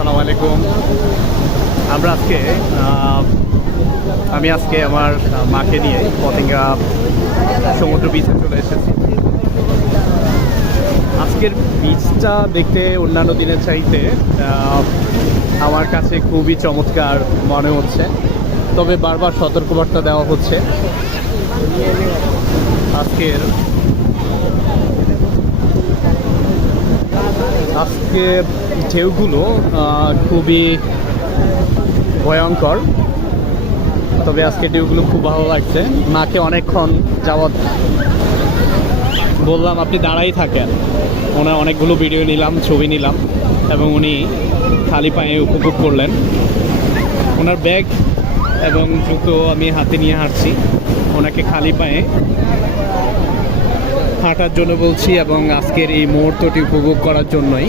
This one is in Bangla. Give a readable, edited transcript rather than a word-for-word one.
আসসালামু আলাইকুম। আমি আজকে আমার মাকে নিয়ে পতেঙ্গা সমুদ্র বিচে চলে এসেছি। আজকের বিচটা দেখতে অন্যান্য দিনের চাইতে আমার কাছে খুবই চমৎকার মনে হচ্ছে, তবে বারবার সতর্কবার্তা দেওয়া হচ্ছে। আজকের ঢেউগুলো খুবই ভয়ঙ্কর, তবে আজকে ঢেউগুলো খুব ভালো লাগছে। মাকে অনেকক্ষণ যাবৎ বললাম আপনি দাঁড়াই থাকেন, ওনার অনেকগুলো ভিডিও নিলাম, ছবি নিলাম, এবং উনি খালি পায়ে উপভোগ করলেন। ওনার ব্যাগ এবং জুতো আমি হাতে নিয়ে হাঁটছি, ওনাকে খালি পায়ে হাঁটার জন্য বলছি এবং আজকের এই মুহূর্তটি উপভোগ করার জন্যই।